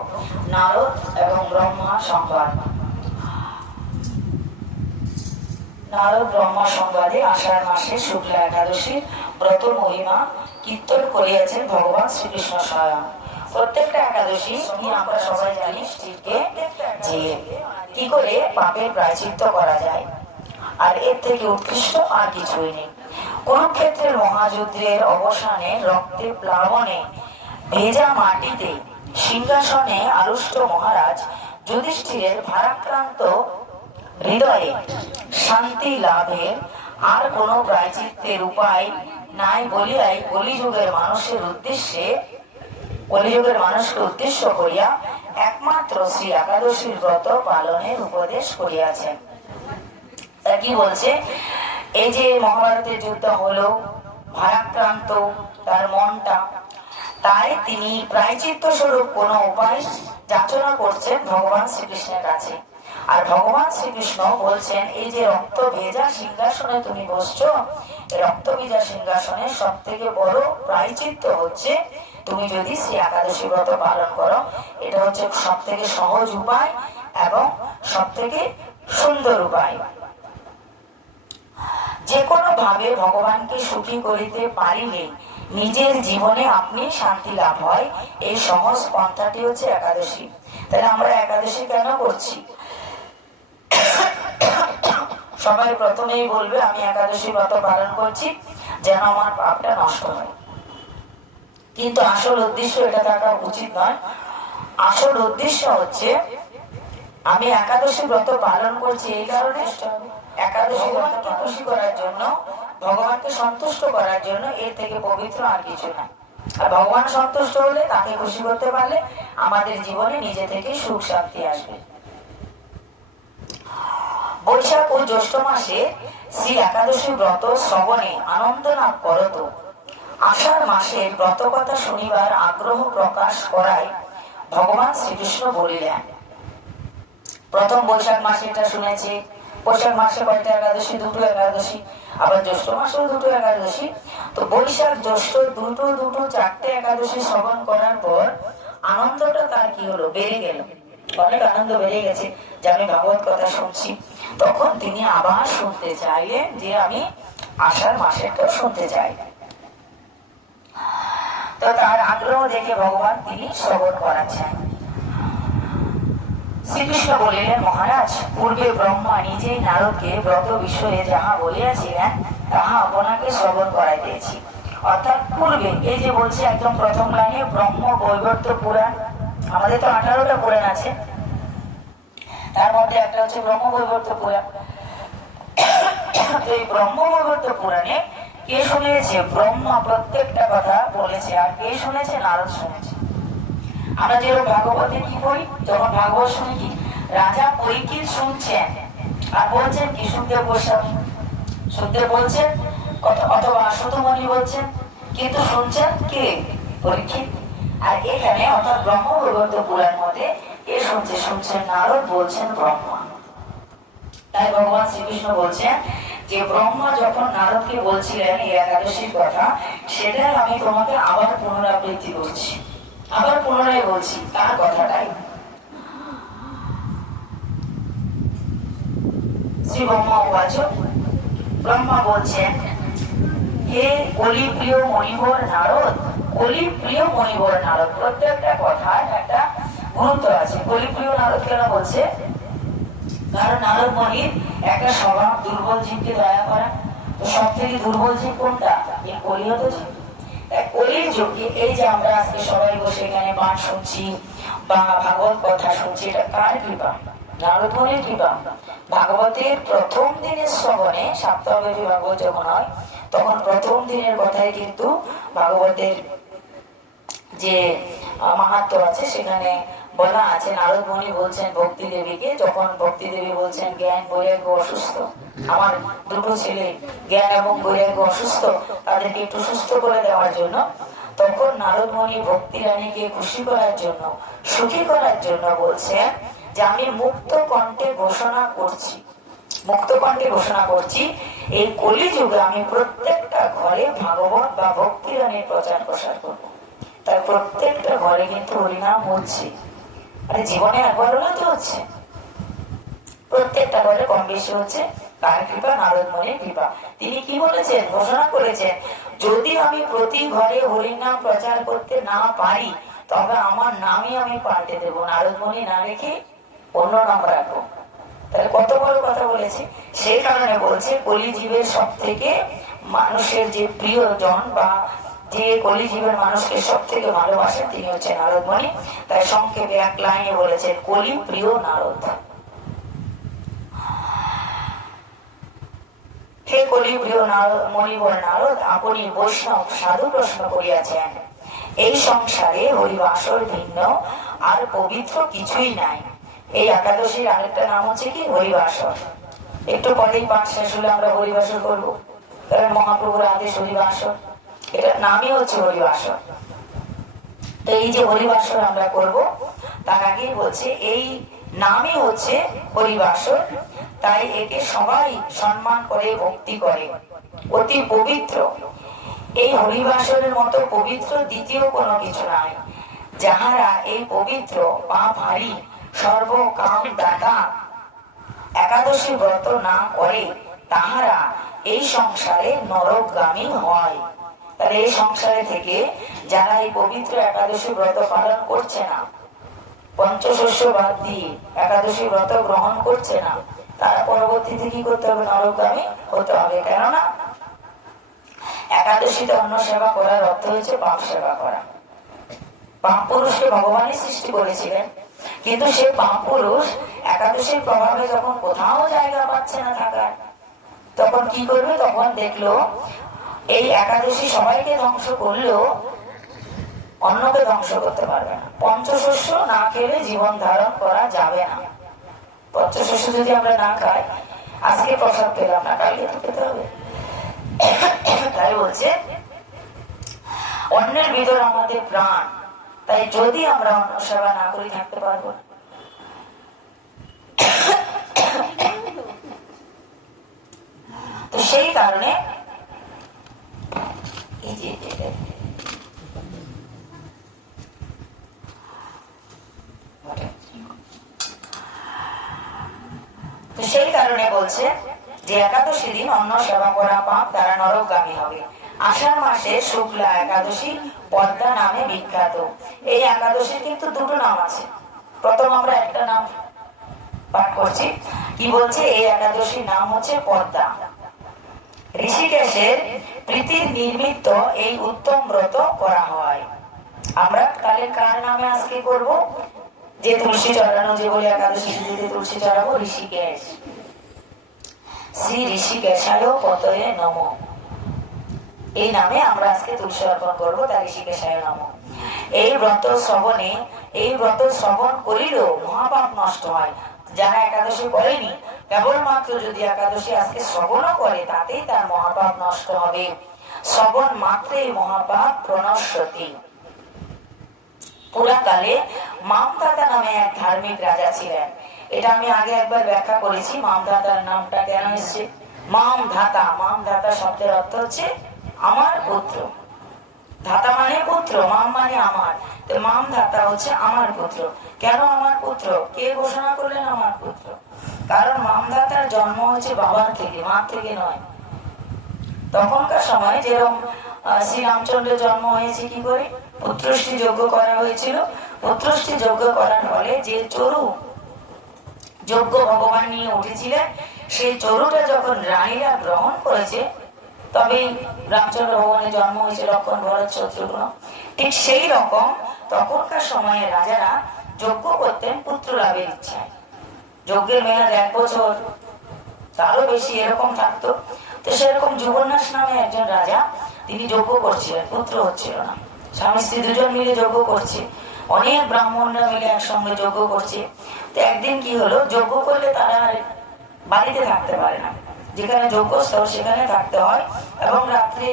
নারদ এবং ব্রহ্মা সংবাদ। নারদ ব্রহ্মা সংবাদে আষাঢ় মাসে শুক্লা একাদশীর ব্রত মহিমা কীর্তন করিয়াছেন ভগবান শ্রীকৃষ্ণ স্বয়ং। প্রত্যেকটা একাদশী আমরা সবাই জানি যে কি করে পাপের প্রায়শ্চিত্ত করা যায়, আর এর থেকে উৎকৃষ্ট আর কিছুই নেই। কুরুক্ষেত্রের মহাযুদ্ধের অবসানে রক্তে প্লাবনে ভেজা মাটিতে সিংহাসনে আরুষ্ট মহারাজ যুধিষ্ঠিরের ভারাক্রান্ত হৃদয়ে শান্তি লাভের আর কোনো প্রায়শ্চিত্তের উপায় নাই বলিয়াই কলিযুগের মানুষকে উদ্দেশ্য করিয়া একমাত্র শ্রী একাদশীর ব্রত পালনের উপদেশ করিয়াছেন। তা কি বলছে? এই যে মহাভারতের যুদ্ধ হলো, ভারাক্রান্ত তার মনটা, তাই তিনি প্রায়শ্চিত্ত স্বরূপ কোন উপায় যাচনা করছেন ভগবান শ্রীকৃষ্ণের কাছে। আর ভগবান শ্রীকৃষ্ণ বলছেন, এই যে রক্ত ভেজা সিংহাসনে তুমি বসছো, রক্ত ভেজা সিংহাসনের সব থেকে বড় প্রায়শ্চিত্ত হচ্ছে তুমি যদি শ্রী একাদশী ব্রত পালন করো। এটা হচ্ছে সব থেকে সহজ উপায় এবং সব থেকে সুন্দর উপায়। যে কোনো ভাবে ভগবানকে সুখী করিতে পারিলে নিজের জীবনে আপনি শান্তি লাভ হয়। এই সহজ পন্থাটি হচ্ছে একাদশী। তাহলে আমরা একাদশী কেন করছি? সবাই প্রথমেই বলবে আমি একাদশী ব্রত পালন করছি যেন আমার পাপটা নষ্ট হয়, কিন্তু আসল উদ্দেশ্য এটা থাকা উচিত নয়। আসল উদ্দেশ্য হচ্ছে আমি একাদশী ব্রত পালন করছি এই কারণে, একাদশী ব্রতকে খুশি করার জন্য, ভগবানকে সন্তুষ্ট করার জন্য। এর থেকে পবিত্র আর কিছু না। আর ভগবান সন্তুষ্ট হলে, তাকে খুশি করতে পারলে আমাদের জীবনে নিজে থেকে সুখ শান্তি আসবে। বৈশাখ ও জ্যৈষ্ঠ মাসে শ্রী একাদশী ব্রত শ্রবণে আনন্দ লাভ করত। আষাঢ় মাসে ব্রত কথা শুনিবার আগ্রহ প্রকাশ করায় ভগবান শ্রীকৃষ্ণ বলিলেন। প্রথম বৈশাখ মাসে এটা শুনেছি। বৈশাখ মাসে কয়টা একাদশী? দুটো একাদশী। আবার জ্যৈষ্ঠ মাসেও দুটো একাদশী। তো বৈশাখ জ্যৈষ্ঠ দুটো চারটে একাদশী শ্রবণ করার পর আনন্দটা তার কি হলো? বেড়ে গেল। অনেক আনন্দ বেড়ে গেছে যে আমি ভাগবত কথা শুনছি। তখন তিনি আবার শুনতে চাইলেন যে আমি আষাঢ় মাসেরটাও শুনতে চাই। তো তার আগ্রহ দেখে ভগবান তিনি শ্রবণ করাচ্ছেন। শ্রীকৃষ্ণ বলিলেন, মহারাজ, পূর্বে ব্রহ্মা নিজেই নারদকে ব্রত বিষয়ে যাহা বলিয়াছিলেন তাহা আপনাকে শ্রবণ করাইতেছি। অর্থাৎ পূর্বে, এই যে বলছে একদম প্রথম লাইনে ব্রহ্ম বৈবর্ত পুরাণ। আমাদের তো 18টা পুরাণ আছে, তার মধ্যে একটা হচ্ছে ব্রহ্ম বৈবর্ত পুরাণ। এই ব্রহ্ম বৈবর্ত পুরাণে কে শুনেছে? ব্রহ্মা প্রত্যেকটা কথা বলেছে। আর কে শুনেছে? নারদ শুনেছে। আমরা যেরকম ভাগবতে কি পড়ি, যখন ভাগবত শুনি কি রাজা পরীক্ষিত শুনছেন আর বলছেন কি সুখদেব গোস্বামী, সুখদেব বলছেন অথবা সুতমণি বলছেন, কিন্তু শুনছেন কে? পরীক্ষিত। আর এখানে অর্থাৎ ব্রহ্ম বৈবর্ত পুরাণ মধ্যে কে শুনছেন নারদ, বলছেন ব্রহ্মা। তাই ভগবান শ্রীকৃষ্ণ বলছেন যে ব্রহ্মা যখন নারদকে বলছিলেন এই একাদশীর কথা, সেটাই আমি তোমাকে আবার পুনরাবৃত্তি করছি, আবার পুনরায় বলছি তার কথাটাই। শ্রী ব্রহ্মা উবাচ, ব্রহ্মা বলছেন, হে কলি প্রিয় মণিবর নারদ, কলি প্রিয় মণিবর নারদ। প্রত্যেকটা কথার একটা গুরুত্ব আছে। কলি প্রিয় নারদ কেন বলছে? কারণ নারদ মণির একটা স্বভাব দুর্বল জীবকে দয়া করা। তো সব থেকে দুর্বল জীব কোনটা? এই কলিহত জীব। কলির যুগে এই যে আমরা আজকে সবাই বসে এখানে পাঠ শুনছি বা ভাগবত কথা শুনছি, এটা কার কৃপা? নারদ মুনির কৃপা। ভাগবতের প্রথম দিনের শ্রবণে, সপ্তাহব্যাপী ভাগবত যখন হয়, তখন প্রথম দিনের কথায় কিন্তু ভাগবতের যে মাহাত্ম্য আছে সেখানে বলা আছে। নারদ মুনি বলছেন ভক্তি দেবীকে, যখন ভক্তি দেবী বলছেন জ্ঞান বৈরাগ্য অসুস্থ, আমার দুটো ছেলে জ্ঞান এবং বৈরাগ্য অসুস্থ, তাদেরকে একটু সুস্থ করে দেওয়ার জন্য, তখন নারদ মুনি ভক্তি রানীকে খুশি করার জন্য, সুখী করার জন্য বলছেন যে আমি মুক্ত কণ্ঠে ঘোষণা করছি, মুক্ত কণ্ঠে ঘোষণা করছি এই কলিযুগে আমি প্রত্যেকটা ঘরে ভাগবত বা ভক্তি রানীর প্রচার প্রসার করবো। তাই প্রত্যেকটা ঘরে কিন্তু হরিনাম হচ্ছে। আরে জীবনে একবার হলেও তো হচ্ছে, প্রত্যেকটা ঘরে কম বেশি হচ্ছে। কার কৃপা? নারদ মুনির কৃপা। তিনি কি বলেছেন? ঘোষণা করেছেন, যদি আমি প্রতি ঘরে হরিনাম প্রচার করতে না পারি তবে আমার নামই আমি পাল্টে দেবো, নারদ মুনি না রেখে অন্য নাম রাখবো। তাহলে কত বড় কথা বলেছে। সেই কারণে বলছে কলিজীবের সব থেকে মানুষের যে প্রিয়জন বা যে কলিজীবের মানুষকে সব থেকে ভালোবাসেন তিনি হচ্ছেন নারদ মুনি। তাই সংক্ষেপে এক লাইনে বলেছেন কলি প্রিয় নারদ। হে কলি প্রিয় মণিবর নারদ, আপনি বৈষ্ণব সাধু প্রশ্ন করিয়াছেন, এই সংসারে হরিবাসর ভিন্ন আর পবিত্র কিছুই নাই। এই একাদশীর আরেকটা নাম হচ্ছে কি? হরিবাসর। একটু পরেই পাঠ শেষ হলে আমরা হরিবাসর করবো, কারণ মহাপ্রভুর আদেশ হরিবাসর, এটার নামই হচ্ছে হরিবাসর। তো এই যে হরিবাসর আমরা করব, তার আগেই বলছে এই নামই হচ্ছে হরিবাসর, তাই একে সবাই সম্মান করে ভক্তি করে, অতি পবিত্র। এই হরিবাসরের মতো পবিত্র দ্বিতীয় কোনো কিছু নাই। যাহারা এই পবিত্র পাপ হারি সর্বকাম দাতা একাদশী ব্রত না করে তাহারা এই সংসারে নরকগামী হয়। তাহলে এই সংসারে থেকে যারা এই পবিত্র একাদশী ব্রত পালন করছে না, পঞ্চশস্য বাদ দিয়ে একাদশী ব্রত গ্রহণ করছে না, তারা পরবর্তীতে কি করতে হবে? নরকগামী হতে হবে। কেননা একাদশীতে অন্ন সেবা করার অর্থ হচ্ছে পাপ সেবা করা। পাপ পুরুষকে ভগবানই সৃষ্টি করেছিলেন, কিন্তু সে পাপ পুরুষ একাদশীর প্রভাবে যখন কোথাও জায়গা পাচ্ছে না থাকার, তখন কি করবে? তখন দেখলো এই একাদশী সবাইকে ধ্বংস করলেও অন্নকে ধ্বংস করতে পারবে না। পঞ্চশস্য না খেলে জীবন ধারণ করা যাবে না। পঞ্চশস্য যদি আমরা না খাই, আজকে প্রসাদ পেলাম না, কালকে তো খেতে হবে। তাই বলছে অন্যের ভিতর আমাদের প্রাণ, তাই যদি আমরা অন্ন সেবা না করি থাকতে পারবো না। তো সেই কারণে সেই কারণে বলছে যে একাদশী দিন অন্ন সেবা করা পাপ, তারা নরকগামী হবে। আষাঢ় মাসে শুক্লা একাদশী পদ্মা নামে বিখ্যাত। এই একাদশীর কিন্তু দুটো নাম আছে। প্রথম আমরা একটা নাম পাঠ করছি, কি বলছে? এই একাদশীর নাম হচ্ছে পদ্মা। ঋষিকেশের প্রীতির নির্মিত এই উত্তম ব্রত করা হয়। আমরা তাহলে কার নামে আজকে করব? যে তুলসী চড়ানো, যে বলে একাদশী দিতে তুলসী চড়াবো, ঋষিকেশ। শ্রী ঋষিকেশায় পতয়ে নমঃ, এই নামে আমরা আজকে তুলসী অর্পণ করবো। তাই ঋষিকেশায় নমঃ। এই ব্রত শ্রবণে, এই ব্রত শ্রবণ করিলেও মহাপাপ নষ্ট হয়। যারা একাদশী করেনি, কেবলমাত্র যদি একাদশী আজকে শ্রবণও করে, তাতেই তার মহাপাপ নষ্ট হবে। শ্রবণ মাত্রেই মহাপাপ প্রণশ্যতি। পুরাকালে মামধাতা নামে এক ধার্মিক রাজা ছিলেন। এটা আমি আগে একবার ব্যাখ্যা করেছি, মামধাতার নামটা কেন এসছে। মামধাতা, মামধাতা শব্দের অর্থ হচ্ছে আমার পুত্র। ধাতা মানে পুত্র, মাম মানে আমার। তো মামধাতা হচ্ছে আমার পুত্র। কেন আমার পুত্র? কে ঘোষণা করলেন আমার পুত্র? কারণ মামধাতার জন্ম হচ্ছে বাবার থেকে, মার থেকে নয়। তখনকার সময় যেরকম শ্রী রামচন্দ্রের জন্ম হয়েছে কি করে? পুত্রষ্টি যজ্ঞ করা হয়েছিল। পুত্রষ্টি যজ্ঞ করার ফলে যে চরু যজ্ঞ ভগবান নিয়ে উঠেছিলেন, সেই চরুটা যখন রানীরা গ্রহণ করেছে, তবেই রামচন্দ্র ভগবানের জন্ম হয়েছে, লক্ষণ ভরত শত্রুঘ্ন। ঠিক সেই রকম তখনকার সময়ে রাজারা যজ্ঞ করতেন পুত্র লাভের ইচ্ছায়। যজ্ঞের মেয়াদ 1 বছর, তারও বেশি এরকম থাকতো। তো সেরকম যুবনাশ নামে একজন রাজা, তিনি যজ্ঞ করছিলেন, পুত্র হচ্ছিল না। স্বামী স্ত্রী দুজন মিলে যজ্ঞ করছে, অনেক ব্রাহ্মণরা মিলে একসঙ্গে যজ্ঞ করছে। তো একদিন কি হলো, যজ্ঞ করলে তারা বাড়িতে থাকতে পারে না, যেখানে যজ্ঞস্থল সেখানে থাকতে হয়, এবং রাত্রে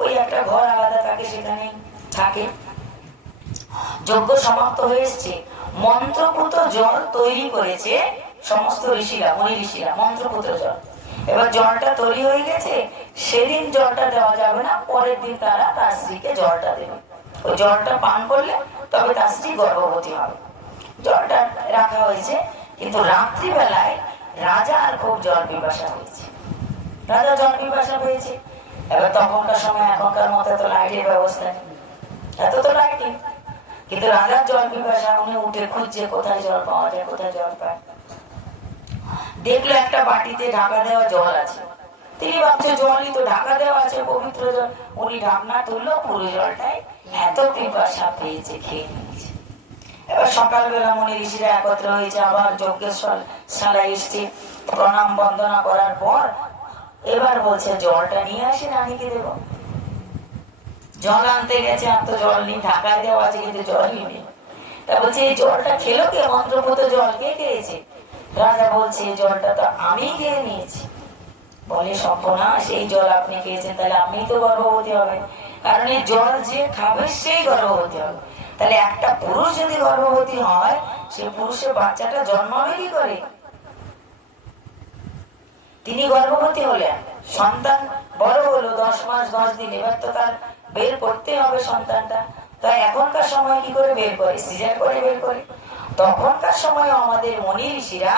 ওই একটা ঘর আলাদা থাকে, সেখানে থাকে। যজ্ঞ সমাপ্ত হয়ে এসছে, মন্ত্রপুত জল তৈরি করেছে সমস্ত ঋষিরা, মনি ঋষিরা, মন্ত্রপুত জল। এবার জলটা তৈরি হয়ে গেছে, সেদিন জলটা দেওয়া যাবে না, পরের দিন তারা তার স্ত্রীকে জলটা দেবে। ওই জলটা পান করলে তবে তার স্ত্রী গর্ভবতী হবে। জলটা রাখা হয়েছে। কিন্তু রাত্রিবেলায় রাজার খুব জল পিপাসা হয়েছে, রাজা জল পিপাসা পেয়েছে। এবার তখনকার সময় এখনকার মতো তো লাইটের ব্যবস্থা নেই, এত তো লাইটিং, কিন্তু রাজার জল পিপাসা, উনি উঠে খুঁজছে কোথায় জল পাওয়া যায়, কোথায় জল পায়। দেখলো একটা বাটিতে ঢাকা দেওয়া জল আছে, তিনি ভাবছে জলই তো, ঢাকা দেওয়া আছে পবিত্র জল। উনি ঢাকনা তুললো, পুরো জলটাই এত পিপাসা পেয়েছে, খেয়ে নিয়েছে। এবার সকালবেলা মুনি ঋষিরা একত্র হয়েছে, আবার যজ্ঞের শালা এসছে, প্রণাম বন্দনা করার পর এবার বলছে জলটা নিয়ে আসি, রানীকে দেব। জল আনতে গেছে, আর তো জল নেই, ঢাকায় দেওয়া আছে কিন্তু জলই নেই। তা বলছে এই জলটা খেলো কে, মন্ত্রপুত জল কে খেয়েছে? রাজা বলছে এই জলটা তো আমি খেয়ে নিয়েছি। বলে সর্বনাশ, এই জল আপনি খেয়েছেন, তাহলে আপনি তো গর্ভবতী হবেন, কারণ এই জল যে খাবে সেই গর্ভবতী হবে। তাহলে একটা পুরুষ যদি গর্ভবতী হয়, সে পুরুষের বাচ্চাটা জন্মাবে কি করে? তিনি গর্ভবতী হলেন, সন্তান বড় হলো 10 মাস 10 দিন, এবার তো তার বের করতে হবে সন্তানটা। তাই এখনকার সময় কি করে বের করে? সিজার করে বের করে। তখনকার সময় আমাদের মুনি ঋষিরা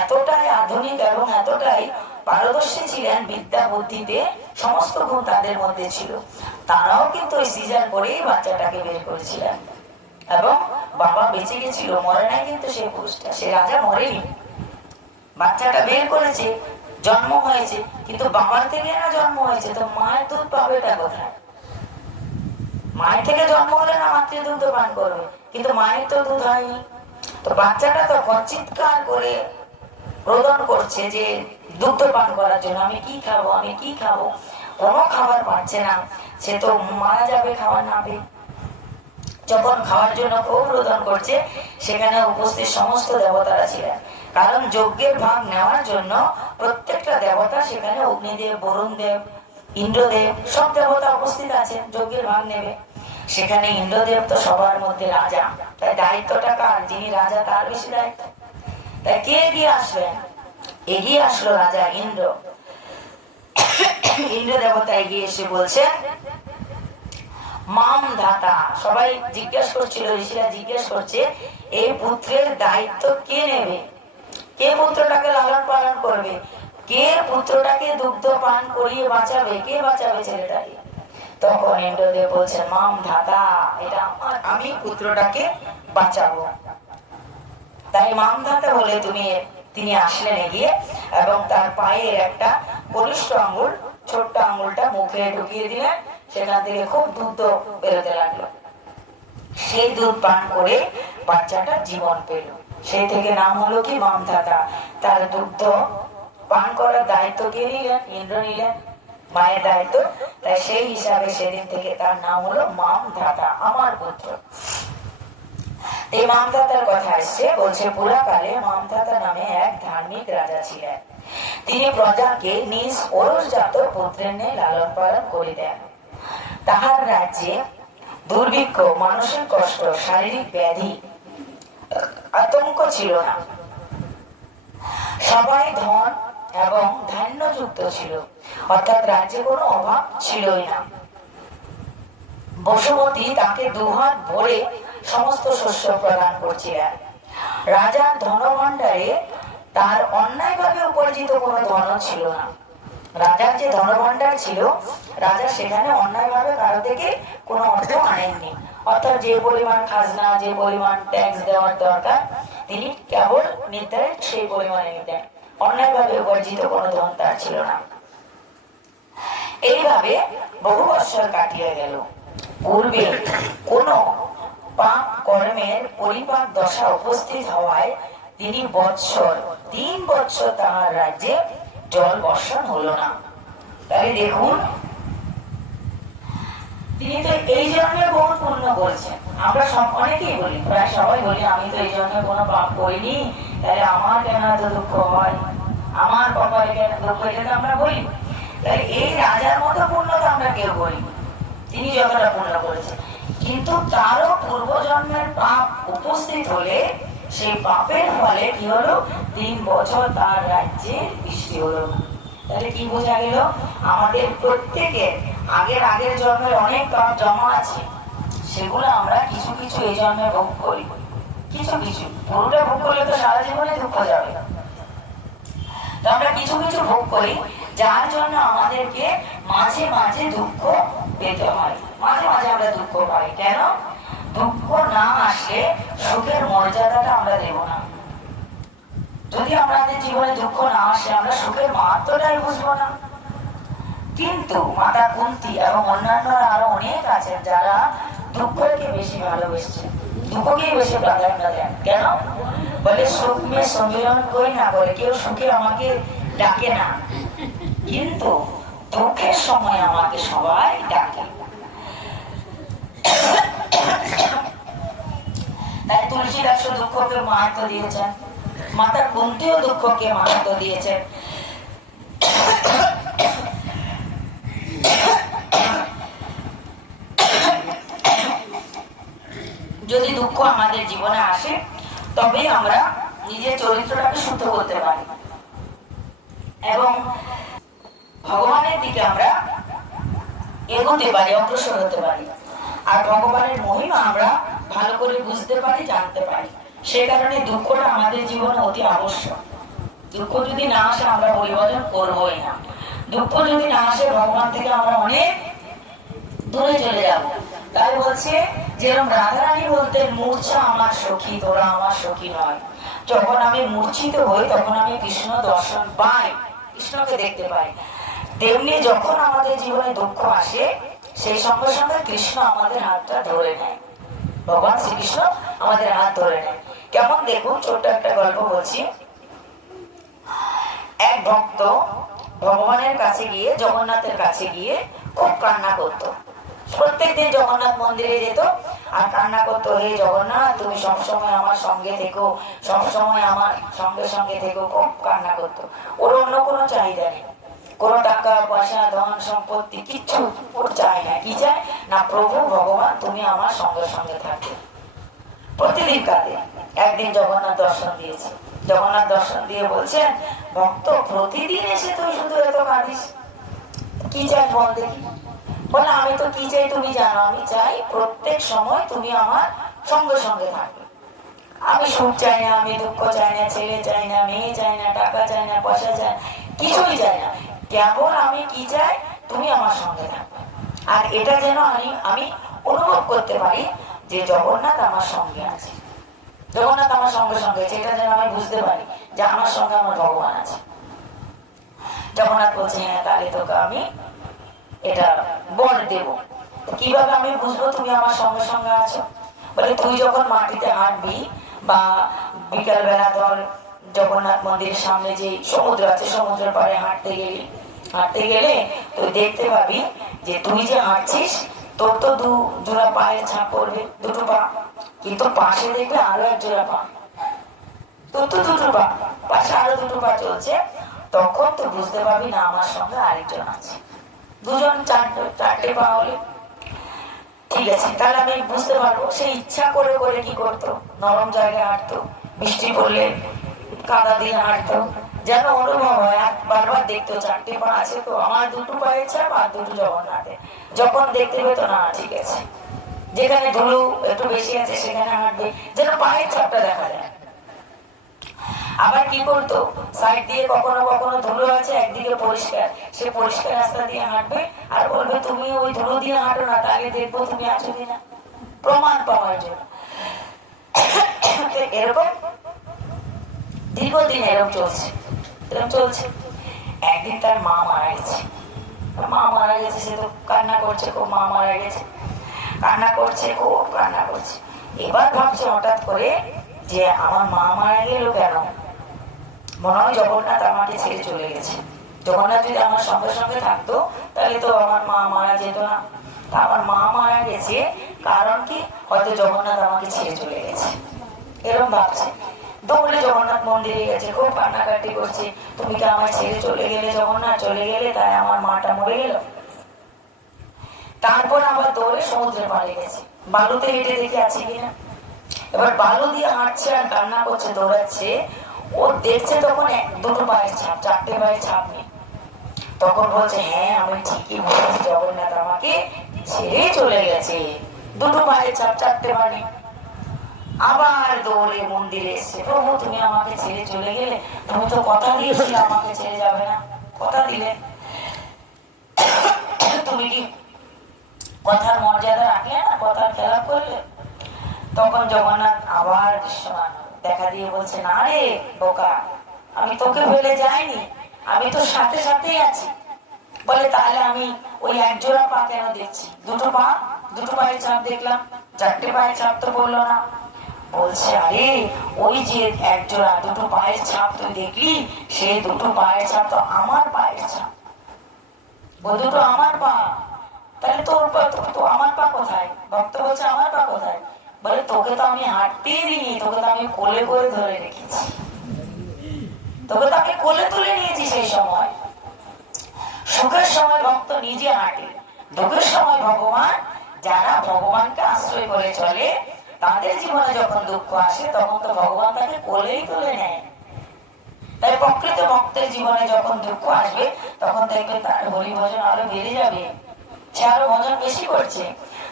এতটাই আধুনিক এবং এতটাই পারদর্শী ছিলেন বিদ্যা বুদ্ধিতে, সমস্ত গুণ তাদের মধ্যে ছিল। তারাও কিন্তু ওই সিজার করেই বাচ্চাটাকে বের করেছিলেন, এবং বাবা বেঁচে গেছিল, মরে নাই কিন্তু সে পুরুষটা, সে রাজা মরেনি। বাচ্চাটা বের করেছে, জন্ম হয়েছে, কিন্তু বাবার থেকে না জন্ম হয়েছে, তো মায়ের দুধ পাবেটা কোথায়? মায়ের থেকে জন্ম হলে না মাতৃ দুধ পান করবে, কিন্তু মায়ের তো দুধ হয়নি। তো বাচ্চাটা তখন চিৎকার করে রোদন করছে যে দুধ পান করার জন্য, আমি কি খাবো, আমি কি খাবো। কোনো খাবার পাচ্ছে না, সে তো মারা যাবে খাবার না পেয়ে। যখন খাওয়ার জন্য খুব রোদন করছে, সেখানে উপস্থিত সমস্ত দেবতারা ছিলেন, কারণ যজ্ঞের ভাগ নেওয়ার জন্য প্রত্যেকটা দেবতা সেখানে, অগ্নিদেব, বরুণ দেব, ইন্দ্রদেব, সব দেবতা উপস্থিত আছেন, যজ্ঞের ভাগ নেবে। সেখানে ইন্দ্রদেব তো সবার মধ্যে রাজা, তাই দায়িত্বটা কার? যিনি রাজা তার বেশি দায়িত্ব। তাই কে এগিয়ে আসলেন? এগিয়ে আসলো রাজা ইন্দ্র। ইন্দ্র দেবতা এগিয়ে এসে বলছে মাম ধাতা। সবাই জিজ্ঞেস করছিল, ঋষিরা জিজ্ঞেস করছে এই পুত্রের দায়িত্ব কে নেবে, কে পুত্রটাকে লালন পালন করবে, কে পুত্রটাকে দুগ্ধ পান করিয়ে বাঁচাবে, কে বাঁচাবে ছেলেটাকে? তখন ইন্দ্রদেব বলছেন মাম ধাতা, এটা আমার, আমি পুত্রটাকে বাঁচাবো। তাই মাম ধাতা বলে তিনি আসলেন এগিয়ে, এবং তার পায়ের একটা বলিষ্ঠ আঙ্গুল, ছোট্ট আঙ্গুলটা মুখে ঢুকিয়ে দিলেন, সেখান থেকে খুব দুধ বেরোতে লাগলো। সেই দুধ পান করে বাচ্চাটা জীবন পেল, সেই থেকে নাম হলো কি মামধাতা। তার দুগ্ধ পান করার দায়িত্ব কে নিলেন? ইন্দ্র নিলেন, মায়ের দায়িত্ব। তাই সেই হিসাবে সেদিন থেকে তার নাম হলো মামধাতা, আমার পুত্র। এই মামধাতার কথা আসছে, বলছে পুরাকালে মামধাতা নামে এক ধার্মিক রাজা ছিলেন। তিনি প্রজাকে নিজ ওরসজাত পুত্রের ন্যায় লালন পালন করিতেন। তাহার রাজ্যে দুর্ভিক্ষ, মানসিক কষ্ট, শারীরিক ব্যাধি, আতঙ্ক ছিল না। সবাই ধন এবং ধান্যযুক্ত ছিল, অর্থাৎ রাজ্যে কোনো অভাব ছিলই না। বসুমতী তাকে দুহাত ভরে সমস্ত শস্য প্রদান করছিলেন। রাজার ধনভাণ্ডারে তার অন্যায়ভাবে উপার্জিত কোনো ধন ছিল না। রাজার যে ধনভাণ্ডার ছিল, রাজা সেখানে অন্যায়ভাবে কারো থেকে কোনো অর্থ আনেননি। অর্থাৎ যে পরিমাণ খাজনা, যে পরিমাণ ট্যাক্স দেওয়ার দরকার, তিনি কেবল নির্ধারিত সেই পরিমাণে নিতেন। অন্যায়ভাবে উপার্জিত কোনো ধন তার ছিল না। এইভাবে বহু বৎসর কাটিয়ে গেল। পূর্বে কোনো পাপ কর্মের পরিপাক দশা উপস্থিত হওয়ায় তিনি 3 বৎসর তাহার রাজ্যে জল বর্ষণ হলো না। তাহলে দেখুন, তিনি তো এই জন্মে বহু পুণ্য করেছেন। আমরা অনেকেই বলি, প্রায় সবাই বলি আমি তো এই জন্মে কোনো পাপ করিনি, তাহলে আমার কেন এত দুঃখ হয়, আমার কপালে কেন দুঃখ, এটা তো আমরা বলি। তাহলে এই রাজার মতো পুণ্য তো আমরা কেউ করি, তিনি যতটা পুণ্য করেছেন, কিন্তু তারও পূর্বজন্মের পাপ উপস্থিত হলে সেই পাপের ফলে কি হলো, 3 বছর তার রাজ্যে বৃষ্টি হলো না। তাহলে কি বোঝা গেল, আমাদের প্রত্যেকের আগের জন্মের অনেক পাপ জমা আছে, সেগুলো আমরা কিছু কিছু এই জন্মে ভোগ করি। কিছু কিছু, পুরোটা ভোগ করলে তো সারা জীবনে দুঃখ যাবে। তো আমরা কিছু কিছু ভোগ করি, যার জন্য আমাদেরকে মাঝে মাঝে দুঃখ পেতে হয়, মাঝে মাঝে আমরা দুঃখ পাই। কেন? দুঃখ না আসলে সুখের মর্যাদাটা আমরা দেব না। যদি আমাদের জীবনে দুঃখ না আসে, আমরা সুখের মাহাত্ম্যটাই বুঝবো না। কিন্তু মাতা কুন্তী এবং অন্যান্যরা আরো অনেক আছেন যারা দুঃখকে বেশি ভালোবেসেছেন, দুঃখকে বেশি প্রাধান্য দেন। কেন? বলে সুখ মে সম্মিলন করি না, বলে কেউ সুখে আমাকে ডাকে না, কিন্তু দুঃখের সময় আমাকে সবাই ডাকে। তাই তুলসীদাস দুঃখকে মাহাত্ম্য দিয়েছেন, মাতা কুন্তীও দুঃখকে মাহাত্ম্য দিয়েছেন। যদি দুঃখ আমাদের জীবনে আসে, তবে আমরা নিজের চরিত্রটাকে শুদ্ধ করতে পারি এবং ভগবানের দিকে আমরা এগোতে পারি, অগ্রসর হতে পারি। আর ভগবানের মহিমা আমরা ভালো করে বুঝতে পারি, জানতে পারি। সে কারণে দুঃখটা আমাদের জীবনে অতি আবশ্যক। দুঃখ যদি না আসে আমরা পরিবর্তন করবোই না। দুঃখ যদি না আসে ভগবান থেকে আমরা অনেক দূরে চলে যাব। তাই বলছে, যেরকম রাধারানী বলতেন, মূর্ছা আমার সখী, তোরা আমার সখী নয়। যখন আমি মূর্ছিত হই তখন আমি কৃষ্ণ দর্শন পাই, কৃষ্ণকে দেখতে পাই। তেমনি যখন আমাদের জীবনে দুঃখ আসে, সেই সঙ্গে সঙ্গে কৃষ্ণ আমাদের হাতটা ধরে নেয়, ভগবান শ্রীকৃষ্ণ আমাদের হাত ধরে নেয়। কেমন দেখুন, ছোট্ট একটা গল্প বলছি। এক ভক্ত ভগবানের কাছে গিয়ে, জগন্নাথের কাছে গিয়ে খুব কান্না করতো। প্রত্যেকদিন জগন্নাথ মন্দিরে যেত আর কান্না করতো, হে জগন্নাথ তুমি সবসময় আমার সঙ্গে থেকো, সবসময় আমার সঙ্গে সঙ্গে থেকো। খুব কান্না করতো। ওর অন্য কোনো চাহিদা নেই, কোনো টাকা পয়সা ধন সম্পত্তি কিচ্ছু ওর চায় না। কি চায় না, প্রভু ভগবান তুমি আমার সঙ্গে সঙ্গে থাকবে। প্রতিদিন কাঁদে। একদিন জগন্নাথ দর্শন দিয়েছে। জগন্নাথ দর্শন দিয়ে বলছেন, ভক্ত প্রতিদিন এসে তুই শুধু এত কাঁদিস, কি চাই বল দেখি। বলে, আমি তো কি চাই তুমি জানো, আমি চাই প্রত্যেক সময় তুমি আমার সঙ্গে সঙ্গে থাকবে। আমি সুখ চাই না, আমি দুঃখ চাই না, ছেলে চাই না, মেয়ে চাই না, টাকা চাই না, পয়সা চাই না, কিছুই চাই না। কেবল আমি কি চাই, তুমি আমার সঙ্গে থাকবে। আর এটা যেন আমি অনুভব করতে পারি যে জগন্নাথ আমার সঙ্গে আছে, জগন্নাথ আমার সঙ্গে সঙ্গে আছে। এটা যেন আমি বুঝতে পারি যে আমার সঙ্গে আমার ভগবান আছে। জগন্নাথ বলছে, হ্যাঁ তাহলে তোকে আমি এটা বর দেব। কিভাবে আমি বুঝবো তুমি আমার সঙ্গে সঙ্গে আছো? বলে, তুই যখন মাটিতে হাঁটবি বা বিকাল বেলা ধর জগন্নাথ মন্দিরের সামনে যে সমুদ্র আছে, সমুদ্রের পাড়ে হাঁটতে গেলে তুই দেখতে পাবি যে তুই যে হাঁটছিস তোর তো জোড়া পায়ের ছাপ পড়বে, দুটো পা, কিন্তু পাশে দেখবে আরো এক জোড়া পা, তোর তো দুটো পা, পাশে আরো দুটো পা চলছে। তখন তুই বুঝতে পারবি না আমার সঙ্গে আরেকজন আছে। দুজন চারটে পা হলে ঠিক আছে, তাহলে আমি বুঝতে পারবো। সে ইচ্ছা করে করে কি করতো, নরম জায়গায় হাঁটতো, বৃষ্টি পড়লে কাদা দিয়ে হাঁটতো, যেন অনুভব হয়। আর বারবার দেখতো চারটে পা আছে তো, আমার দুটো পায়ের ছাপ আর দুটো জগন্নাথে। যখন দেখতে পেতো না ঠিক আছে, যেখানে ধুলো একটু বেশি আছে সেখানে হাঁটবে, যেন পায়ের ছাপটা দেখা যায়। আবার কি করতো, সাইড দিয়ে কখনো কখনো ধুলো আছে, একদিকে পরিষ্কার, সে পরিষ্কার রাস্তা দিয়ে হাঁটবে আর বলবে তুমি ওই ধুলো দিয়ে হাঁটো না, তাহলে দেখবো তুমি আছো কিনা, প্রমাণ পাওয়ার জন্য। এরকম দীর্ঘদিন এরকম চলছে। একদিন তার মা মারা গেছে। সে তো কান্না করছে, খুব মা মারা গেছে, খুব কান্না করছে। এবার ভাবছে হঠাৎ করে যে আমার মা মারা গেল কেন, মনে হয় জগন্নাথ আমাকে ছেড়ে চলে গেছে। জগন্নাথ যদি আমার সঙ্গে সঙ্গে থাকতো তাহলে তো আমার মা মারা যেত না। আমার মা মারা গেছে কারণ কি, হয়তো জগন্নাথ আমাকে ছেড়ে চলে গেছে, এরকম ভাবছে। দৌড়ে জগন্নাথ মন্দিরে গেছে, খুব কান্নাকাটি করছে, তুমি তো আমার ছেড়ে চলে গেলে জগন্নাথ, চলে গেলে তাই আমার মাটা মরে গেল। তারপর আবার দৌড়ে সমুদ্রের পাড়ে গেছে, বালুতে হেঁটে দেখে আছে কিনা। এবার বালু দিয়ে হাঁটছে আর কান্না করছে, দৌড়াচ্ছে। ও দেখছে তখন দুটো পায়ের ছাপ, চারটে পায়ের ছাপ নেই। তখন বলছে, হ্যাঁ আমি ঠিকই বলেছি, জগন্নাথ আমাকে ছেড়ে চলে গেছে, দুটো পায়ের ছাপ, চারটে পা নেই। আবার দৌড়ে মন্দিরে এসছে, প্রভু তুমি আমাকে ছেড়ে চলে গেলে, তুমি তো কথা দিয়েছিলে আমাকে ছেড়ে যাবে না, কথা দিলে, তুমি কি কথার মর্যাদা রাখলে না, কথার খেলা করলে? তখন জগন্নাথ আবার দৃশ্যমান দেখা দিয়ে বলছে, না রে বোকা, আমি তোকে ফেলে যাইনি, আমি তো সাথে সাথেই আছি। বলে তাহলে আমি ওই এক জোড়া পা কেন দেখছি? দুটো পা, দুটো পায়ের ছাপ দেখলাম, চারটে পায়ের ছাপ তো বললো না। বলছে আরে ওই যে এক জোড়া দুটো পায়ের ছাপ তুই দেখলি, সেই দুটো পায়ের ছাপ তো আমার পায়ের ছাপ, ও দুটো আমার পা। তাহলে তোর পা তো আমার পা কোথায়? ভক্ত বলছে আমার পা কোথায়? বলে তোকে তো আমি হাঁটতেই দিইনি, তোকে তো আমি কোলে করে ধরে রেখেছি, তোকে তো আমি কোলে তুলে নিয়েছি। সেই সময় সুখের সময় ভক্ত নিজে হাঁটে, দুঃখের সময় ভগবান, যারা ভগবানকে আশ্রয় করে চলে, তাদের জীবনে যখন দুঃখ আসে তখন তো ভগবান তাকে কোলেই তুলে নেয়। তাই প্রকৃত ভক্তের জীবনে যখন দুঃখ আসবে তখন দেখবে তার হরি ভজন আরো বেড়ে যাবে, সে আরো ভজন বেশি করছে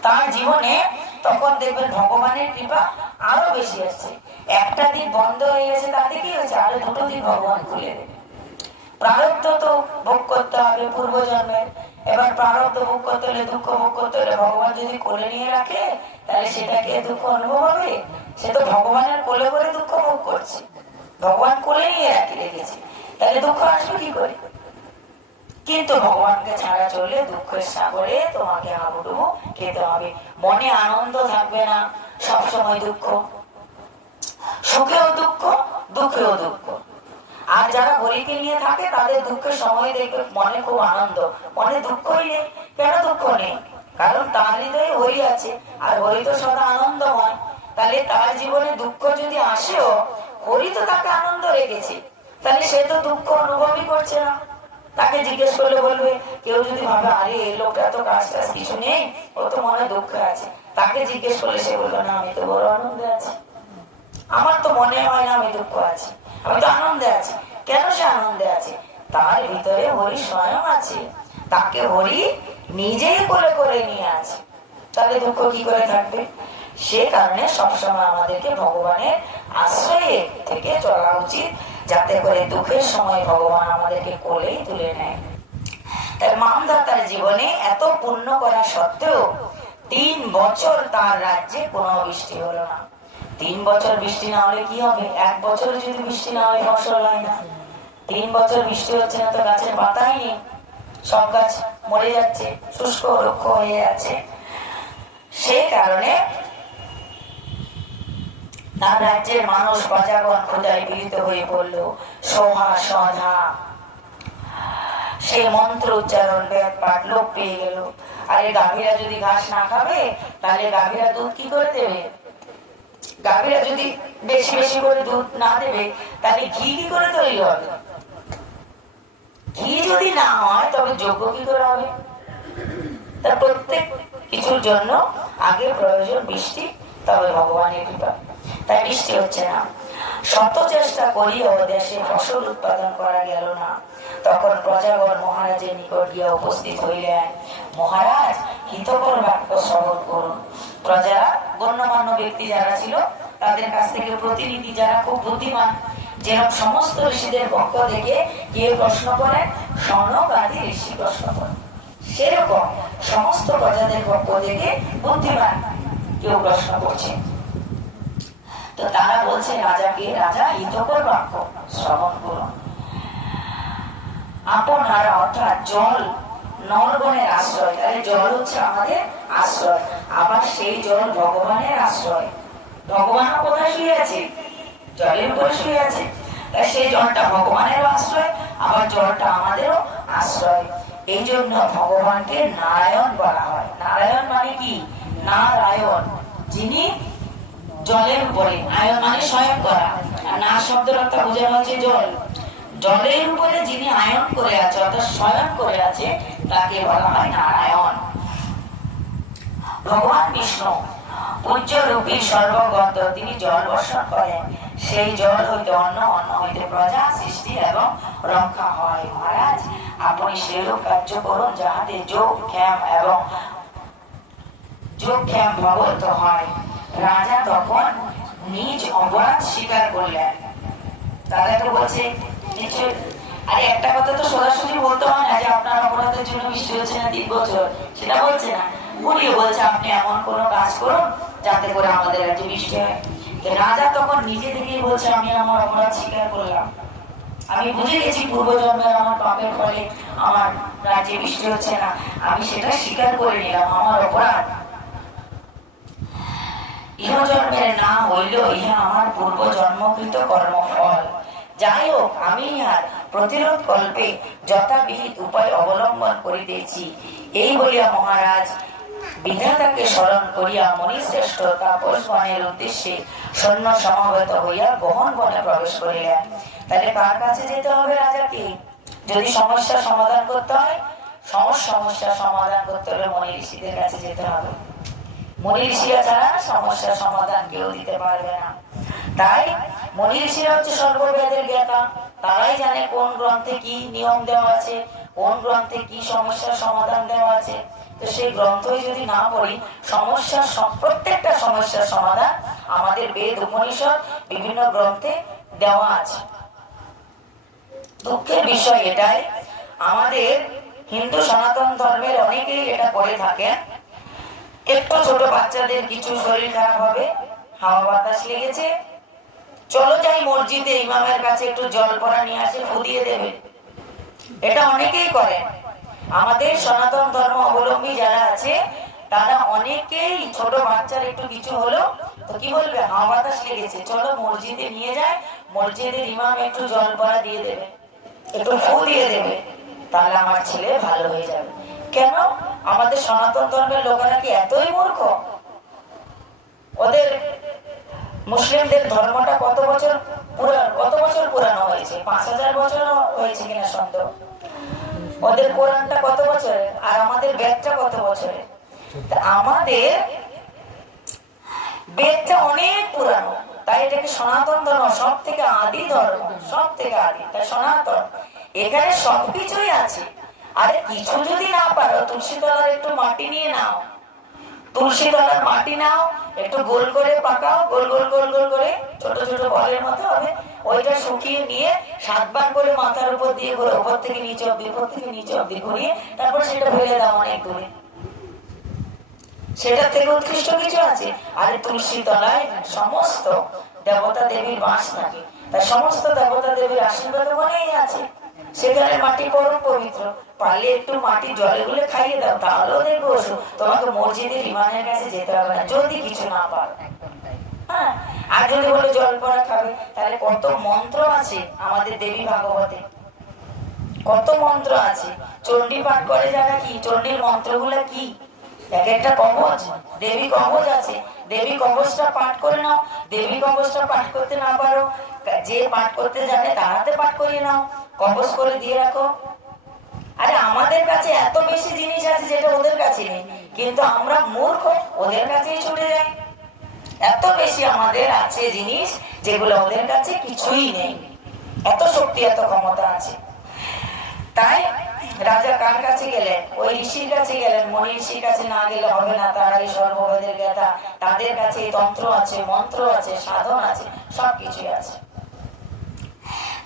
তার জীবনে, তখন দেখবেন ভগবানের কৃপা আরো বেশি আসছে। একটা দিক বন্ধ হয়ে গেছে, তাতে কি হয়েছে? আরো দুটো দিক ভগবান খুলে দেবে। প্রারব্ধ তো ভোগ করতে হবে পূর্বজন্মের, এবার প্রারব্ধ ভোগ করতে হলে, দুঃখ ভোগ করতে হলে ভগবান যদি কোলে নিয়ে রাখে, তাহলে সেটাকে দুঃখ অনুভব হবে? সে তো ভগবানের কোলে করে দুঃখ ভোগ করছে, ভগবান কোলে নিয়ে রেখেছে, তাহলে দুঃখ আসবে কি করে? কিন্তু ভগবানকে ছাড়া চলে দুঃখের সাগরে তোমাকে হাবুডুবু খেতে হবে। মনে আনন্দ থাকবে না, সবসময় দুঃখ, সুখেও দুঃখ, দুঃখেও দুঃখ। আর যারা হরিকে নিয়ে থাকে তাদের দুঃখের সময় দেখবে মনে খুব আনন্দ, মনে দুঃখই নেই। কেন দুঃখ নেই? কারণ তার হৃদয়ে হরি আছে, আর হরি তো সদা আনন্দময়। তাহলে তার জীবনে দুঃখ যদি আসেও, হরি তো তাকে আনন্দ রেখেছে, তাহলে সে তো দুঃখ অনুভবই করছে না। তাকে জিজ্ঞেস করলে বলবে, কেউ যদি ভাবে আরে এই লোকটা তো কাজ টাজ কিছু নেই, ও তো মনে দুঃখে আছে, তাকে জিজ্ঞেস করলে সে বললো না আমি তো বড় আনন্দে আছি, আমার তো মনে হয় না আমি দুঃখ আছি, আমি তো আনন্দে আছি। কেন সে আনন্দে আছে? তার ভিতরে হরি স্বয়ং আছে, তাকে হরি নিজেই কোলে করে নিয়ে আছে, তাহলে দুঃখ কি করে থাকবে? সে কারণে সবসময় আমাদেরকে ভগবানের আশ্রয়ে থেকে চলা উচিত, যাতে করে দুঃখের সময় ভগবান আমাদেরকে কোলেই তুলে নেয়। তাই মামদাতার জীবনে এত পুণ্য করা সত্ত্বেও 3 বছর তার রাজ্যে কোনো বৃষ্টি হলো না। 3 বছর বৃষ্টি না হলে কি হবে? 1 বছরে যদি বৃষ্টি না হয় ফসল হয় না। 3 বছর বৃষ্টি হচ্ছে না তো গাছের পাতাই নেই, সব গাছ মরে যাচ্ছে, শুষ্ক রুক্ষ হয়ে যাচ্ছে। সেই কারণে তার রাজ্যের মানুষ প্রজাগণ ক্ষুধায় পীড়িত হয়ে পড়ল। সোহা সধা সেই মন্ত্র উচ্চারণ বেদ পাঠ লোপ পেয়ে গেল। আরে গাভীরা যদি ঘাস না খাবে তাহলে গাভীরা দুধ কি করে দেবে? গাভীরা যদি বেশি বেশি করে দুধ না দেবে তাহলে ঘি কি করে তৈরি হবে? ঘি যদি না হয় তবে যজ্ঞ কি করে হবে? তার প্রত্যেক কিছুর জন্য আগে প্রয়োজন বৃষ্টি, তবে ভগবানের কৃপা। তাই বৃষ্টি হচ্ছে না। শত চেষ্টা করিও দেশে ফসল উৎপাদন করা গেল না। তখন প্রজাগণ মহারাজের নিকট গিয়া উপস্থিত হইলেন। মহারাজ, হিতকর বাক্য শ্রবণ করুন। প্রজারা গণ্যমান্য ব্যক্তি যারা ছিল তাদের কাছ থেকে প্রতিনিধি যারা খুব বুদ্ধিমান, যেরকম সমস্ত ঋষিদের পক্ষ থেকে কেউ প্রশ্ন করেন, সনক আদি ঋষি প্রশ্ন করেন, সেরকম সমস্ত প্রজাদের পক্ষ থেকে বুদ্ধিমান কেউ প্রশ্ন করছে। তো তারা বলছে রাজাকে, রাজা হিতকর বাক্য শ্রবণ করুন। আপনারা অর্থাৎ জল নরগণের আশ্রয়, তাহলে জল হচ্ছে আমাদের আশ্রয়, আবার সেই জল ভগবানের আশ্রয়। ভগবানও কোথায় শুয়ে আছে? জলের উপরে শুয়ে আছে। তাই সেই জলটা ভগবানেরও আশ্রয়, আবার জলটা আমাদেরও আশ্রয়। এই জন্য ভগবানকে নারায়ণ বলা হয়। নারায়ণ মানে কি? নারায়ণ, যিনি জলের উপরে, আয়ন মানে স্বয়ং করা, আর না শব্দের অর্থ বোঝানো হচ্ছে জল। জলের উপরে যিনি আয়ন করে আছে অর্থাৎ স্বয়ং করে আছে তাকে বলা হয় নারায়ণ। ভগবান বিষ্ণু পূজ্য রূপী সর্বগত, তিনি জল বর্ষণ করেন। সেই জল হইতে অন্ন, অন্ন হইতে প্রজা সৃষ্টি এবং রক্ষা হয়। মহারাজ, আপনি সেরূপ কার্য করুন যাহাতে যোগ ক্ষেম এবং যোগ ক্ষেম ভগবত হয়। রাজা তখন নিজ অপরাধ স্বীকার করলেন। দাদাকে বলছে নিশ্চয়, আরে একটা কথা তো সোজাসুজি বলতে হয় না যে আপনার অপরাধের জন্য বৃষ্টি হচ্ছে না 3 বছর, সেটা বলছে না, বলিয়ে বলছে আপনি এমন কোনো কাজ করুন যাতে করে আমাদের রাজ্যে বৃষ্টি হয়। রাজা তখন নিজে থেকেই বলছে আমি আমার অপরাধ স্বীকার করলাম, আমি বুঝে গেছি পূর্বজন্মের আমার পাপের ফলে আমার রাজ্যে বৃষ্টি হচ্ছে না, আমি সেটা স্বীকার করে নিলাম, আমার অপরাধ। ইহজন্মের না হইল ইহা আমার পূর্বজন্মকৃত কর্মফল। যাই হোক, আমি আর প্রতিরোধ কল্পে যথাবিহিত উপায় অবলম্বন করিতেছি। এই বলিয়া মহারাজ বিধাতাকে স্মরণ করিয়া মুনিশ্রেষ্ঠ তাপসগণের উদ্দেশ্যে সৈন্য সমবেত হইয়া গহন বনে প্রবেশ করিলেন। তাহলে কার কাছে যেতে হবে রাজাকে? যদি সমস্যার সমাধান করতে হয়, সমস্যার সমাধান করতে হলে মনি ঋষিদের কাছে যেতে হবে। মনি ঋষিরা ছাড়া সমস্যার সমাধান কেউ দিতে পারবে না। তাই মনি ঋষিরা হচ্ছে সর্ববেদের জ্ঞাতা, তারাই জানে কোন গ্রন্থে কি নিয়ম দেওয়া আছে, কোন গ্রন্থে কি সমস্যার সমাধান দেওয়া আছে। তো সেই গ্রন্থই যদি না পড়ি, প্রত্যেকটা সমস্যার সমাধান আমাদের বেদ উপনিষদ বিভিন্ন গ্রন্থে দেওয়া আছে। দুঃখের বিষয় এটাই, আমাদের হিন্দু সনাতন ধর্মের অনেকেই এটা করে থাকেন। একটু ছোট বাচ্চাদের কিছু শরীর খারাপ হবে, হাওয়া বাতাস লেগেছে, চলো যাই মসজিদে ইমামের কাছে একটু জল পড়া নিয়ে আসে, ফুদিয়ে দেবে। এটা অনেকেই করে। আমাদের সনাতন ধর্ম অবলম্বী যারা আছে তারা অনেকেই ছোট বাচ্চার একটু কিছু হলো তো কি বলবে, হাওয়া বাতাস লেগেছে, চলো মসজিদে নিয়ে যায়, মসজিদের ইমাম একটু জল পড়া দিয়ে দেবে, একটু ফু দিয়ে দেবে, তাহলে আমার ছেলে ভালো হয়ে যাবে। কেন? আমাদের সনাতন ধর্মের লোকেরা কি এতই মূর্খ? ওদের মুসলিমদের ধর্মটা কত বছর পুরানো হয়েছে? 5000 বছর হয়েছে কিনা সন্দেহ। ওদের কোরআনটা কত বছরের, আর আমাদের বেদটা কত বছরের? আমাদের বেদটা অনেক পুরানো, তাই এটাকে সনাতন ধর্ম, সব থেকে আদি ধর্ম, সব থেকে আদি, তাই সনাতন। এখানে সবকিছুই আছে। আরে কিছু যদি না পারো, তুলসী তলার একটু মাটি নিয়ে নাও, তুলসী তলার মাটি নাও, একটু গোল করে পাকাও, গোল গোল গোল গোল করে ছোট ছোট বলের মতো হবে, ওইটা শুকিয়ে নিয়ে 7 বার করে মাথার উপর দিয়ে ঘুরে, উপর থেকে নিচে অব্দি, উপর থেকে নিচে অব্দি ঘুরিয়ে তারপর সেটা ফেলে দাও অনেক দূরে। সেটা থেকে উৎকৃষ্ট কিছু আছে? আরে তুলসী তলায় সমস্ত দেবতা দেবীর বাস থাকে, তাই সমস্ত দেবতা দেবীর আশীর্বাদ ওখানেই আছে। সেখানে মাটি পরম পবিত্র, পারলে একটু মাটি জলে গুলে খাইয়ে দাও, তাহলেও দেখবো তোমাকে মসজিদের ইমামের কাছে যেতে হবে না, যদি কিছু না পারো। হ্যাঁ, আর যদি বলে জল পড়া খাবে, তাহলে কত মন্ত্র আছে আমাদের দেবী ভাগবতে, কত মন্ত্র আছে। চণ্ডী পাঠ করে যারা, কি চণ্ডীর মন্ত্রগুলো কি এক একটা কবচ, দেবী কবচ আছে, দেবী কবচটা পাঠ করে নাও। দেবী কবচটা পাঠ করতে না পারো, যে পাঠ করতে জানে তার হাতে পাঠ করিয়ে নাও, কবচ করে দিয়ে রাখো। আরে আমাদের কাছে এত বেশি জিনিস আছে যেটা ওদের কাছে নেই, কিন্তু আমরা মূর্খ, ওদের কাছেই ছুটে যাই। এত বেশি আমাদের আছে জিনিস যেগুলো ওদের কাছে কিছুই নেই, এত শক্তি এত ক্ষমতা আছে। তাই রাজা কার কাছে গেলেন? ওই ঋষির কাছে গেলেন। মনি ঋষির কাছে না গেলে হবে না, তারাই সর্ববেদের জ্ঞাতা, তাদের কাছে তন্ত্র আছে, মন্ত্র আছে, সাধন আছে, সবকিছুই আছে।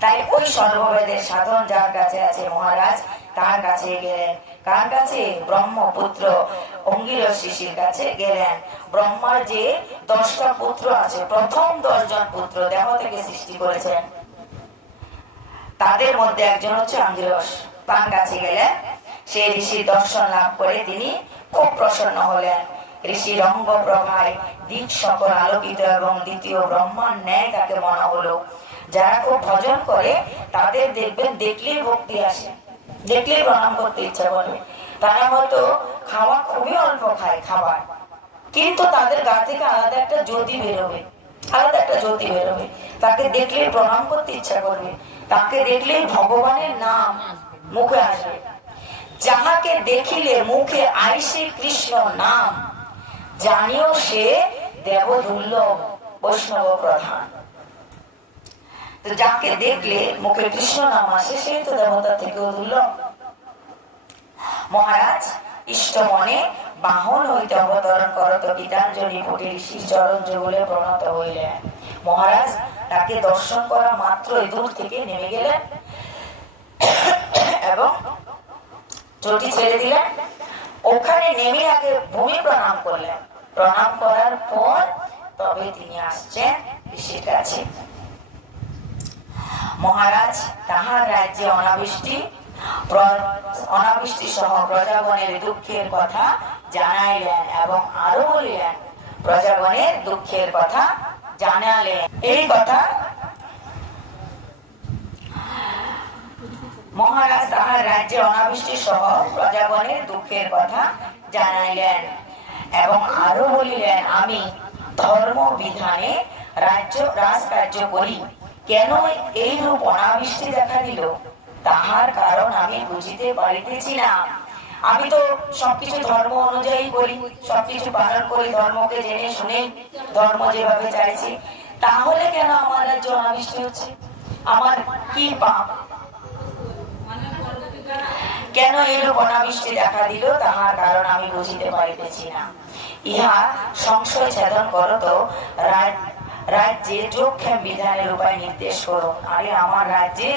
তাই ওই সর্ববেদের সাধন যার কাছে আছে মহারাজ, তার কাছে গেলেন। কার কাছে? ব্রহ্মপুত্র অঙ্গিরস ঋষির কাছে গেলেন। ব্রহ্মার যে 10টা পুত্র আছে, প্রথম 10 জন পুত্র দেহ থেকে সৃষ্টি করেছেন, তাদের মধ্যে একজন হচ্ছে অঙ্গিরস। তার কাছে গেলেন, সেই ঋষির দর্শন লাভ করে তিনি খুব প্রসন্ন হলেন। ঋষির অঙ্গ প্রভায় দিক সকল আলোকিত এবং দ্বিতীয় ব্রহ্মার ন্যায় তাকে মনে হলো। যারা খুব ভজন করে তাদের দেখবেন দেখলেই ভক্তি আসে, দেখলেই প্রণাম করতে ইচ্ছা করবে। তারা হয়তো খাওয়া খুবই অল্প খায় খাবার, কিন্তু তাদের গা থেকে আলাদা একটা জ্যোতি বেরোবে, আলাদা একটা জ্যোতি বেরোবে। তাকে দেখলেই প্রণাম করতে ইচ্ছা করবে, তাকে দেখলেই ভগবানের নাম মুখে আসবে। যাহাকে দেখিলে মুখে আইসে কৃষ্ণ নাম, জানিও সে দেব দুর্লভ বৈষ্ণব প্রধান। তো যাকে দেখলে মুখে কৃষ্ণ নাম আসে, সেই তো দেবতা থেকেও দুর্লভ। মহারাজ ইষ্ট মনে বাহন হইতে অবতরণ করত গীতাঞ্জলি ফুটে ঋষির চরণ যুগলে প্রণত হইলেন। মহারাজ তাকে দর্শন করা মাত্রই দূর থেকে নেমে গেলেন এবং চটি ছেড়ে দিলেন। ওখানে নেমে আগে ভূমি প্রণাম করলেন। প্রণাম করার পর তবে তিনি আসছেন ঋষির কাছে। মহারাজ তাহার রাজ্যে অনাবৃষ্টি সহ প্রজাগণের দুঃখের কথা জানাইলেন এবং আরো বলিলেন, প্রজাগণের দুঃখের কথা জানালেন। এই কথা মহারাজ তাহার রাজ্যে অনাবৃষ্টি সহ প্রজাগণের দুঃখের কথা জানাইলেন এবং আরো বলিলেন, আমি ধর্ম বিধানে রাজকার্য করি, কেন এইরূপ অনাবৃষ্টি দেখা দিল তাহার কারণ আমি বুঝিতে পারিতেছি না। আমি তো সবকিছু ধর্ম অনুযায়ী করি, সবকিছু পালন করি, ধর্মকে জেনে শুনে ধর্ম যেভাবে চাইছি, তাহলে কেন আমার রাজ্যে অনাবৃষ্টি হচ্ছে? আমার কি পাপ? কেন এরূপ অনাবৃষ্টি দেখা দিল তাহার কারণ আমি বুঝিতে পারিতেছি না। ইহা সংশয় ছেদন করত রাজ্যে যোগক্ষেম বিধানের উপায় নির্দেশ করুন। আরে আমার রাজ্যে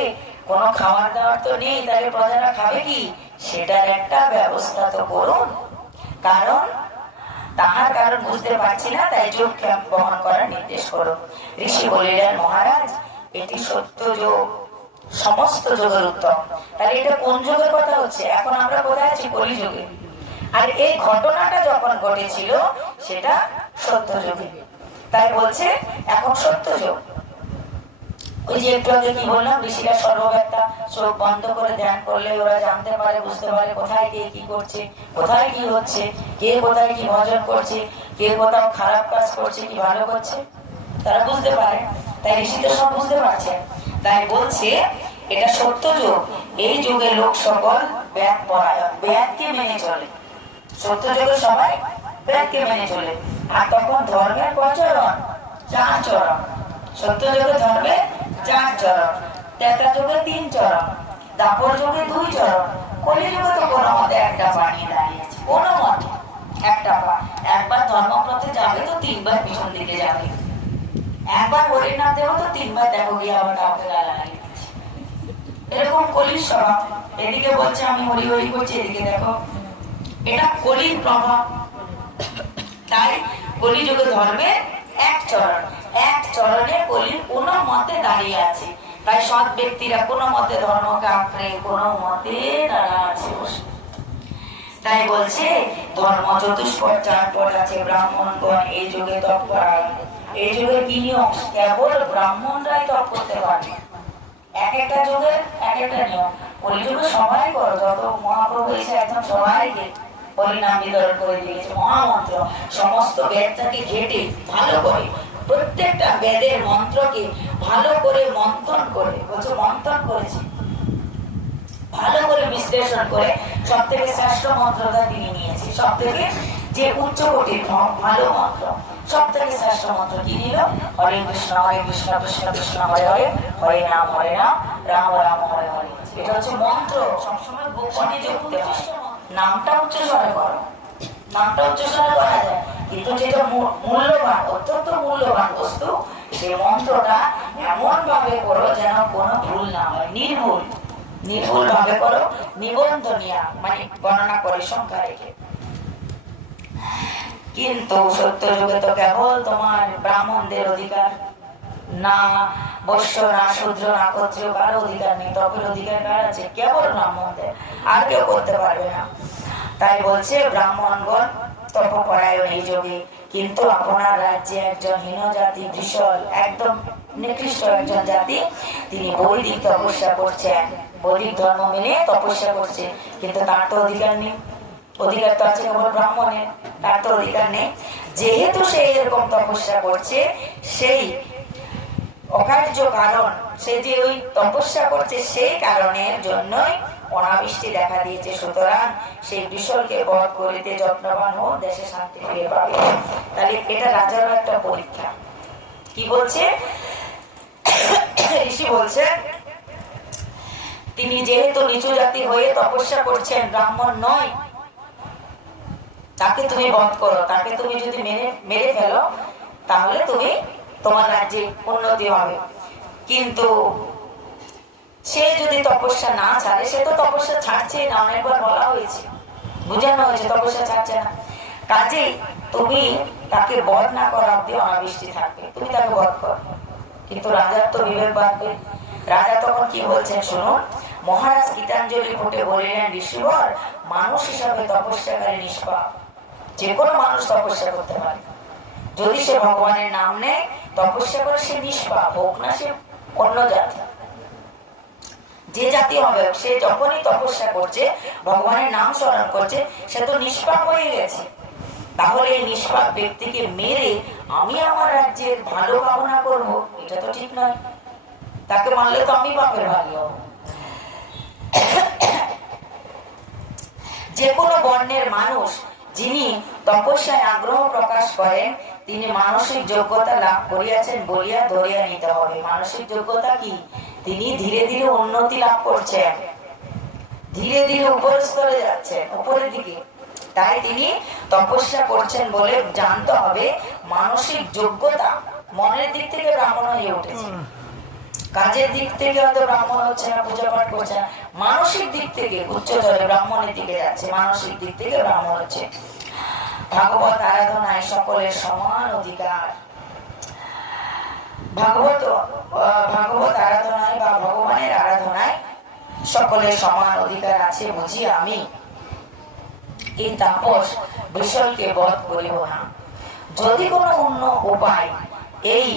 কোনো খাবার দাবার তো নেই, তাহলে প্রজারা খাবে কি? সেটার একটা ব্যবস্থা তো করুন। তাহার কারণ বুঝতে পারছি না, তাই যোগক্ষেম বহন করার নির্দেশ করুন। ঋষি বলিলেন, মহারাজ এটি সত্য যোগ, সমস্ত যোগের উত্তম। তাহলে এটা কোন যুগের কথা হচ্ছে? এখন আমরা কোথায় আছি? কলিযুগে। আর এই ঘটনাটা যখন ঘটেছিল সেটা সত্য যুগে, তাই বলছে এখন সত্য যুগ। ওই যে একটু আগে কি বললাম, ঋষিরা সর্বব্যাপ্তা, চোখ বন্ধ করে ধ্যান করলে ওরা জানতে পারে, বুঝতে পারে কোথায় কে কি করছে, কোথায় কি হচ্ছে, কে কোথায় কি ভজন করছে, কে কোথাও খারাপ কাজ করছে কি ভালো করছে, তারা বুঝতে পারে। তাই ঋষিদের সব বুঝতে পারছে, তাই বলছে এটা সত্য যুগ। এই যুগে লোক সকল ব্যাধকে মেনে চলে। সত্য যুগে সবাই ব্যাধকে মেনে চলে। আর তখন ধর্মের প্রচলন 4 চরণ। সত্য যুগে ধর্মের 4 চরণ, ত্রেতা যুগে 3 চরণ, দাপর যুগে 2 চরণ, কলি যুগে তো কোনো মতে একটা বানিয়ে দাঁড়িয়েছে। কোনো মতে একটা পা, একবার ধর্মপথে যাবে তো 3 বার পিছন দিকে যাবে, একবার হরিনাম দেব তো 3 বার দেখো গিয়ে আবার কাউকে গালাগালি দিচ্ছে। এরকম কলির স্বভাব। এদিকে বলছে আমি হরি হরি করছি, এদিকে দেখো, এটা কলির প্রভাব। তাই কলিযুগে ধর্মের 1 চরণ, 1 চরণে কলির কোনো মতে দাঁড়িয়ে আছে। তাই সৎ ব্যক্তিরা কোনো মতে ধর্মকে আঁকড়ে কোনো মতে দাঁড়া আছে। তাই বলছে ধর্ম চতুষ্পদ 4 পদ আছে। ব্রাহ্মণগণ এই যুগে তপ করা, এই যুগে কি নিয়ম? কেবল ব্রাহ্মণরাই তপ করতে পারে। এক একটা যুগের এক একটা নিয়ম। কলিযুগে সবাই করো, যত মহাপ্রভু এসে একদম সবাইকে হরিনাম বিতরণ করে দিয়েছে। মহামন্ত্র সমস্ত বেদটাকে ঘেটে ভালো করে, প্রত্যেকটা বেদের মন্ত্রকে ভালো করে মন্থন করে, বলছে মন্থন করেছে, ভালো করে বিশ্লেষণ করে সব থেকে শ্রেষ্ঠ মন্ত্রটা তিনি নিয়েছে। সব থেকে যে উচ্চ কোটির ভালো মন্ত্র, সব থেকে শ্রেষ্ঠ মন্ত্র কি নিল? হরে কৃষ্ণ কৃষ্ণ কৃষ্ণ হরে হরে, হরে নাম রাম রাম হরে হরে। এটা হচ্ছে মন্ত্র। সবসময় গোপনে যুক্ত হয়। নামটা উচ্চারণ করো, নামটা উচ্চারণ করা যায়, কিন্তু যেটা মূল্যবান, অত্যন্ত মূল্যবান বস্তু, সেই মন্ত্রটা এমন ভাবে করো যেন কোনো ভুল না হয়। নির্ভুল ভাবে করো, নিবন্ধনীয় মানে গণনা করে সংখ্যা রেখে। কিন্তু সত্য যুগে তো কেবল তোমার ব্রাহ্মণদের অধিকার, না বৈশ্য না শূদ্র না ক্ষত্রিয় কারো অধিকার নেই। তপের অধিকার কার আছে? কেবল ব্রাহ্মণদের, আর কেউ করতে পারবে না। তাই বলছে ব্রাহ্মণগণ তপপরায়ণ এই যুগে। কিন্তু আপনার রাজ্যে একজন হীন জাতি, ভীষণ একদম নিকৃষ্ট একজন জাতি, তিনি বৈদিক তপস্যা করছেন, বৈদিক ধর্ম মেনে তপস্যা করছে, কিন্তু তার তো অধিকার নেই। অধিকার তো আছে কেবল ব্রাহ্মণের, তার তো অধিকার নেই। যেহেতু সে এরকম তপস্যা করছে, সেই অকার্য কারণ, সে যে ওই তপস্যা করছে সেই কারণের জন্যই অনাবৃষ্টি দেখা দিয়েছে। সুতরাং সেই বিশলকে বধ করিতে যত্নবান ও দেশে শান্তি ফিরে পাবে। তাহলে এটা রাজারও একটা পরীক্ষা। কি বলছে ঋষি? বলছে তিনি যেহেতু নিচু জাতি হয়ে তপস্যা করছেন, ব্রাহ্মণ নয়, তাকে তুমি বধ করো, তাকে তুমি যদি মেরে ফেলো, তাহলে তুমি তোমার রাজ্যে উন্নতি হবে। কিন্তু সে যদি তপস্যা না ছাড়ে, সে তো তপস্যা ছাড়ছে না, অনেকবার বলা হয়েছে, বুঝানো হয়েছে তপস্যা ছাড়ছে না। কাজেই তুমি তাকে বধ না করা অব্দি অনাবৃষ্টি থাকবে, তুমি তাকে বধ করো। কিন্তু রাজার তো বিবেক বাড়বে। রাজা তখন কি বলছেন শুনুন। মহারাজ গীতাঞ্জলি ফুটে বলিলেন, ঋষিবর, মানুষ হিসাবে তপস্যাকারী নিষ্পাপ, যে কোনো মানুষ তপস্যা করতে পারে, যদি সে ভগবানের নাম নেয়, তপস্যা করে, সে নিষ্পাপ হোক না সে অন্য জাতি, যে জাতি হবে, সে যখনই তপস্যা করছে, ভগবানের নাম স্মরণ করছে, সে তো নিষ্পাপ হয়ে গেছে। তাহলে এই নিষ্পাপ ব্যক্তিকে মেরে আমি আমার রাজ্যের ভালো কামনা করবো, এটা তো ঠিক নয়। তাকে মারলে তো আমি পাপের ভাগী হব। যে কোনো বর্ণের মানুষ যিনি তপস্যায় আগ্রহ প্রকাশ করেন, তিনি মানসিক যোগ্যতা লাভ করিয়াছেন বলিয়া ধরিয়া নিতে হবে। মানসিক যোগ্যতা কি? তিনি ধীরে ধীরে উন্নতি লাভ করছেন, ধীরে ধীরে উপরের স্তরে যাচ্ছেন, উপরের দিকে। তাই তিনি তপস্যা করছেন বলে জানতে হবে মানসিক যোগ্যতা। মনের দিক থেকে ব্রাহ্মণ হয়ে উঠেছে, কাজের দিক থেকে হয়তো ব্রাহ্মণ হচ্ছে না, পূজা পাঠ করছে না, মানসিক দিক থেকে উচ্চতরে ব্রাহ্মণের দিকে যাচ্ছে, মানসিক দিক থেকে ব্রাহ্মণ হচ্ছে। ভাগবত আরাধনায় সকলের সমান অধিকার। ভাগবত আরাধনায় বা ভগবানের আরাধনায় সকলের সমান অধিকার আছে বুঝি আমি এই তাপস বিষয়কে বধ করিব না। যদি কোনো অন্য উপায় এই